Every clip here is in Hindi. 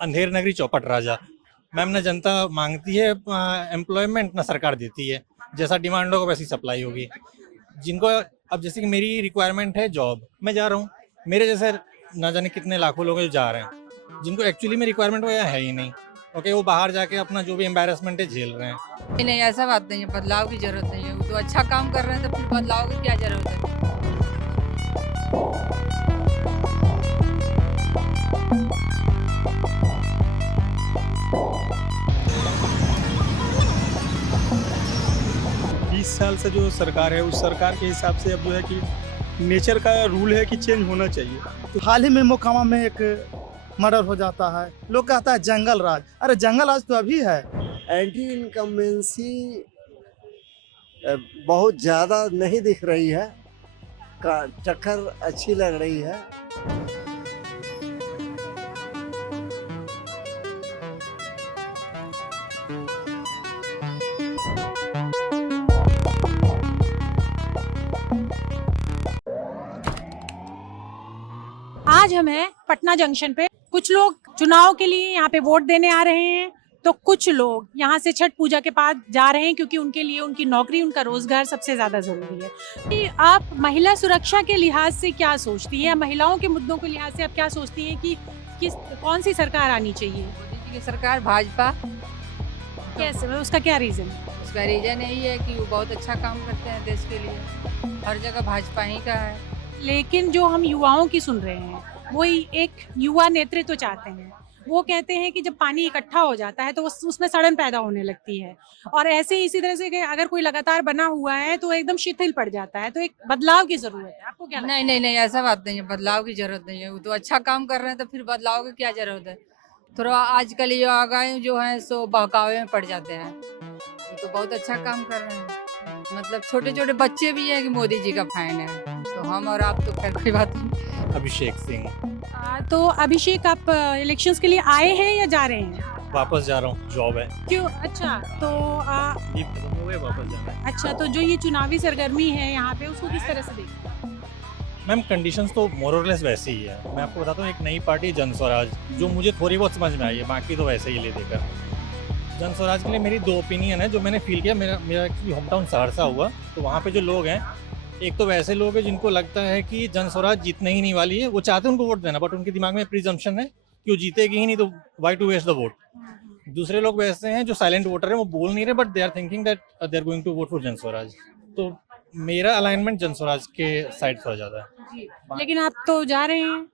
अंधेर नगरी चौपट राजा। मैम, ना जनता मांगती है एम्प्लॉयमेंट, ना सरकार देती है। जैसा डिमांड होगा वैसी सप्लाई होगी। जिनको अब जैसे कि मेरी रिक्वायरमेंट है जॉब, मैं जा रहा हूँ। मेरे जैसे ना जाने कितने लाखों लोग हैं जो जा रहे हैं, जिनको एक्चुअली में रिक्वायरमेंट वो यहाँ है ही नहीं। ओके, वो बाहर जाके अपना जो भी एम्बेरसमेंट है झेल रहे हैं। नहीं नहीं, ऐसा बात नहीं है, बदलाव की जरूरत नहीं है। वो तो अच्छा काम कर रहे हैं तो फिर बदलाव की क्या जरूरत है। 20 साल से जो सरकार है उस सरकार के हिसाब से अब जो है कि नेचर का रूल है कि चेंज होना चाहिए। तो हाल ही में मोकामा में एक मर्डर हो जाता है, लोग कहता है जंगल राज। अरे जंगल राज तो अभी है। एंटी इनकम्बेंसी बहुत ज़्यादा नहीं दिख रही है, का टक्कर अच्छी लग रही है। आज हम हैं पटना जंक्शन पे। कुछ लोग चुनाव के लिए यहाँ पे वोट देने आ रहे हैं, तो कुछ लोग यहाँ से छठ पूजा के पास जा रहे हैं क्योंकि उनके लिए उनकी नौकरी, उनका रोजगार सबसे ज्यादा जरूरी है। कि आप महिला सुरक्षा के लिहाज से क्या सोचती हैं, महिलाओं के मुद्दों के लिहाज से आप क्या सोचती हैं कि कौन सी सरकार आनी चाहिए? मोदी जी की सरकार भाजपा। कैसे, उसका क्या रीजन? उसका रीजन यही है कि वो बहुत अच्छा काम करते हैं देश के लिए। हर जगह भाजपा ही का है। लेकिन जो हम युवाओं की सुन रहे हैं, वो एक युवा नेतृत्व चाहते हैं। वो कहते हैं कि जब पानी इकट्ठा हो जाता है तो उसमें सड़न पैदा होने लगती है, और ऐसे ही इसी तरह से कि अगर कोई लगातार बना हुआ है तो एकदम शिथिल पड़ जाता है। तो एक बदलाव की जरूरत है। आपको क्या लगता है? नहीं नहीं नहीं, ऐसा बात नहीं है, बदलाव की जरूरत नहीं है। वो तो अच्छा काम कर रहे हैं तो फिर बदलाव की क्या जरूरत है। थोड़ा आजकल ये आगाएं जो हैं सो बहकावे में पड़ जाते हैं। वो तो बहुत अच्छा काम कर रहे हैं। मतलब छोटे छोटे बच्चे भी हैं कि मोदी जी का फैन है, तो हम और आप तो खैर कोई बात नहीं। अभिषेक सिंह। तो अभिषेक, आप इलेक्शंस के लिए आए हैं या जा रहे हैं? वापस जा रहा हूँ, जॉब है। क्यों? अच्छा, तो ये खत्म हो गया, वापस जा रहा है। अच्छा, तो जो ये चुनावी सरगर्मी है यहाँ पे, उसको किस तरह से देखते हैं? मैम, कंडीशंस तो मोर और लेस वैसे ही है। मैं आपको बताता हूँ, एक नई पार्टी जन स्वराज, जो मुझे थोड़ी बहुत समझ में आई है, बाकी तो वैसे ही ले देकर। जन स्वराज के लिए मेरी दो ओपिनियन है जो मैंने फील किया। मेरा एक्चुअली होम टाउन सहरसा हुआ, तो वहाँ पे जो लोग हैं, एक तो वैसे लोग हैं जिनको लगता है कि जन स्वराज जीतने ही नहीं वाली है। वो चाहते हैं उनको वोट देना, बट उनके दिमाग में प्रिजम्पशन है कि वो जीतेगी ही नहीं, तो why to waste the vote. दूसरे लोग वैसे हैं जो साइलेंट वोटर है, वो बोल नहीं रहे, but they are thinking that they are going to vote for Jan Swaraj. तो मेरा अलाइनमेंट जन स्वराज के साइड थोड़ा ज़्यादा है। लेकिन आप तो जा रहे हैं।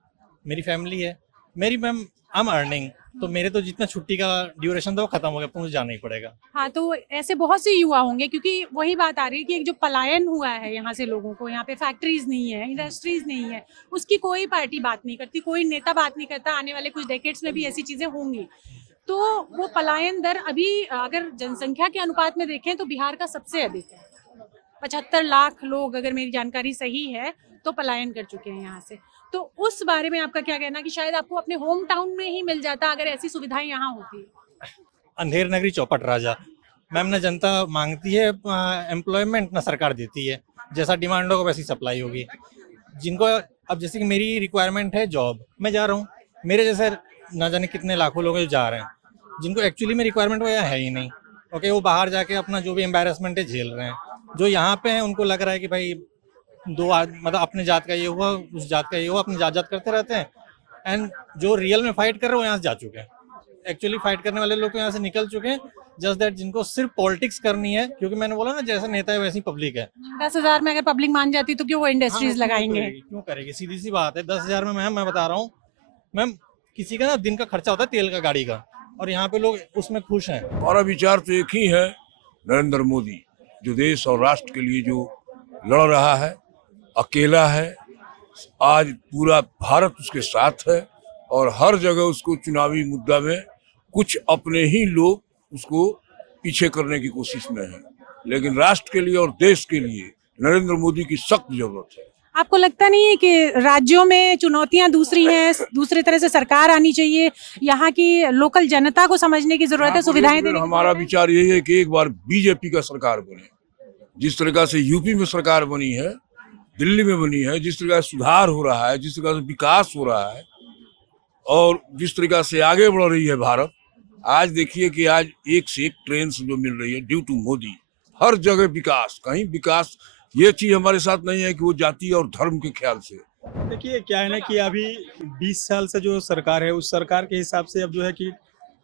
मेरी फैमिली है, मेरी मैम, आई एम अर्निंग, तो मेरे तो जितना छुट्टी का ड्यूरेशन था वो खत्म हो गया, अब तो मुझे जाना ही पड़ेगा। हाँ, तो ऐसे बहुत से युवा होंगे, क्योंकि वही बात आ रही है कि एक जो पलायन हुआ है यहाँ से, लोगों को, यहाँ पे फैक्ट्रीज नहीं है, इंडस्ट्रीज नहीं है, उसकी कोई पार्टी बात नहीं करती, कोई नेता बात नहीं करता। आने वाले कुछ डेकेड्स में भी ऐसी चीजें होंगी। तो वो पलायन दर अभी अगर जनसंख्या के अनुपात में देखें तो बिहार का सबसे अधिक है। 75 लाख लोग, अगर मेरी जानकारी सही है, तो पलायन कर चुके हैं यहाँ से। तो उस बारे में आपका क्या कहना कि शायद आपको अपने होम टाउन में ही मिल जाता अगर ऐसी सुविधाएं यहाँ होती? अंधेर नगरी चौपट राजा। मैम, ना जनता मांगती है एम्प्लॉयमेंट, ना सरकार देती है। जैसा डिमांड होगा वैसी सप्लाई होगी। जिनको अब जैसे कि मेरी रिक्वायरमेंट है जॉब, मैं जा रहा हूँ। मेरे जैसे ना जाने कितने लाखों लोग हैं जो जा रहे हैं, जिनको एक्चुअली में रिक्वायरमेंट वो यहाँ है ही नहीं। ओके, वो बाहर जाके अपना जो भी एम्बेरसमेंट है झेल रहे हैं। जो यहाँ पे हैं उनको लग रहा है कि भाई मतलब अपने जात का ये हुआ, उस जात का ये हुआ, अपनी जात करते रहते हैं। एंड जो रियल में फाइट कर रहे हैं वो यहाँ से जा चुके हैं। एक्चुअली फाइट करने वाले लोग तो यहाँ से निकल चुके हैं। जस्ट दैट जिनको सिर्फ पॉलिटिक्स करनी है, क्योंकि मैंने बोला ना, जैसे नेता है वैसी पब्लिक है। 10,000 में अगर पब्लिक मान जाती तो क्यों वो इंडस्ट्रीज हाँ, लगाएंगे? क्यों करेगी? सीधी सी बात है। 10,000 में मैम, मैं बता रहा हूँ मैम, किसी का ना दिन का खर्चा होता है तेल का, गाड़ी का, और यहाँ पे लोग उसमें खुश हैं। हमारा विचार तो एक ही है, नरेंद्र मोदी जो देश और राष्ट्र के लिए जो लड़ रहा है, अकेला है। आज पूरा भारत उसके साथ है और हर जगह उसको चुनावी मुद्दा में कुछ अपने ही लोग उसको पीछे करने की कोशिश में है, लेकिन राष्ट्र के लिए और देश के लिए नरेंद्र मोदी की सख्त जरूरत है। आपको लगता नहीं है कि राज्यों में चुनौतियां दूसरी हैं, दूसरे तरह से सरकार आनी चाहिए, यहाँ की लोकल जनता को समझने की जरूरत है, सुविधाएं देने की हमारा जरूरत है? विचार यही है कि एक बार बीजेपी का सरकार बने। जिस तरह से यूपी में सरकार बनी है, दिल्ली में बनी है, जिस तरह से सुधार हो रहा है, जिस तरह से विकास हो रहा है, और जिस तरीका से आगे बढ़ रही है भारत, आज देखिए कि आज एक से एक ट्रेन जो मिल रही है ड्यू टू मोदी। हर जगह विकास, कहीं विकास। ये चीज हमारे साथ नहीं है कि वो जाति और धर्म के ख्याल से। देखिए क्या है ना कि अभी 20 साल से जो सरकार है उस सरकार के हिसाब से अब जो है कि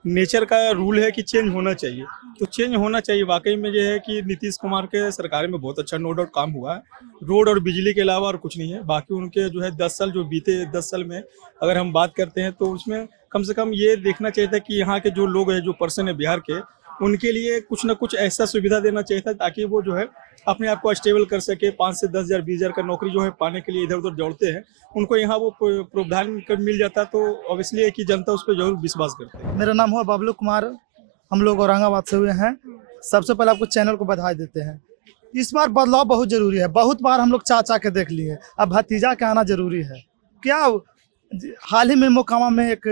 नेचर का रूल है कि चेंज होना चाहिए, तो चेंज होना चाहिए। वाकई में जो है कि नीतीश कुमार के सरकार में बहुत अच्छा नो डाउट काम हुआ है, रोड और बिजली के अलावा और कुछ नहीं है। बाकी उनके जो है 10 साल जो बीते 10 साल में अगर हम बात करते हैं तो उसमें कम से कम ये देखना चाहिए था कि यहाँ के जो लोग हैं, जो पर्सन है बिहार के, उनके लिए कुछ ना कुछ ऐसा सुविधा देना चाहिए था ताकि वो जो है अपने आप को स्टेबल कर सके। 5 से 10 हज़ार 20 हज़ार का नौकरी जो है पाने के लिए इधर उधर दौड़ते हैं, उनको यहाँ वो प्रावधान मिल जाता तो ऑब्वियसली है कि जनता उस पर जरूर विश्वास करती है। मेरा नाम हुआ बबलू कुमार, हम लोग औरंगाबाद से हुए हैं। सबसे पहले आपको चैनल को बधाई देते हैं। इस बार बदलाव बहुत जरूरी है। बहुत बार हम लोग चाचा के देख लिए, अब भतीजा के आना जरूरी है। क्या हाल ही में मोकामा में एक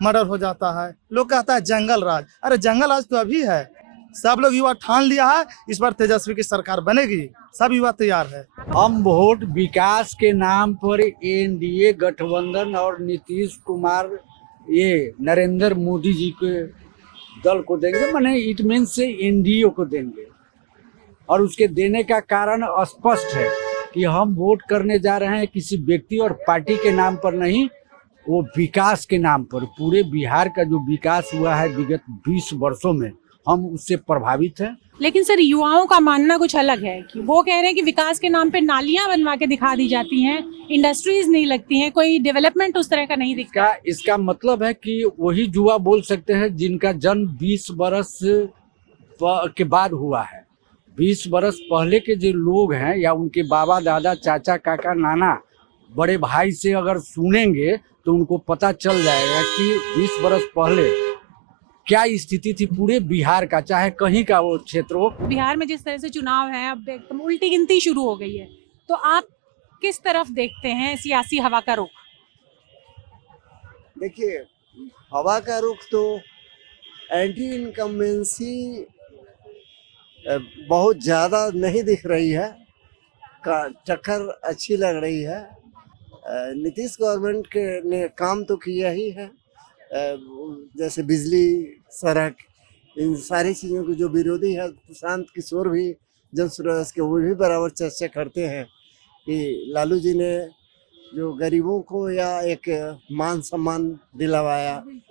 मर्डर हो जाता है, लोग कहता है जंगल राज। अरे जंगल राज तो अभी है। सब लोग युवा ठान लिया है, इस बार तेजस्वी की सरकार बनेगी, सब युवा तैयार है। हम वोट विकास के नाम पर एनडीए गठबंधन और नीतीश कुमार ये नरेंद्र मोदी जी के दल को देंगे, माने इट मीन से एनडीए को देंगे। और उसके देने का कारण स्पष्ट है कि हम वोट करने जा रहे हैं किसी व्यक्ति और पार्टी के नाम पर नहीं, वो विकास के नाम पर। पूरे बिहार का जो विकास हुआ है विगत 20 वर्षों में, हम उससे प्रभावित हैं। लेकिन सर युवाओं का मानना कुछ अलग है कि वो कह रहे हैं कि विकास के नाम पे नालियां बनवा के दिखा दी जाती हैं, इंडस्ट्रीज नहीं लगती हैं, कोई डेवलपमेंट उस तरह का नहीं दिखता। इसका मतलब है कि वही युवा बोल सकते हैं जिनका जन्म 20 बरस के बाद हुआ है। 20 बरस पहले के जो लोग हैं या उनके बाबा दादा चाचा काका नाना बड़े भाई से अगर सुनेंगे तो उनको पता चल जाएगा कि 20 बरस पहले क्या स्थिति थी पूरे बिहार का, चाहे कहीं का वो क्षेत्र हो। बिहार में जिस तरह से चुनाव है, अब एकदम उल्टी गिनती शुरू हो गई है, तो आप किस तरफ देखते हैं सियासी हवा का रुख? देखिए, हवा का रुख तो एंटी इनकम्बेंसी बहुत ज़्यादा नहीं दिख रही है, टक्कर अच्छी लग रही है। नीतीश गवर्नमेंट के ने काम तो किया ही है, जैसे बिजली, सड़क, इन सारी चीज़ों के जो विरोधी है प्रशांत किशोर भी जन सुराज के वो भी बराबर चर्चा करते हैं कि लालू जी ने जो गरीबों को या एक मान सम्मान दिलवाया,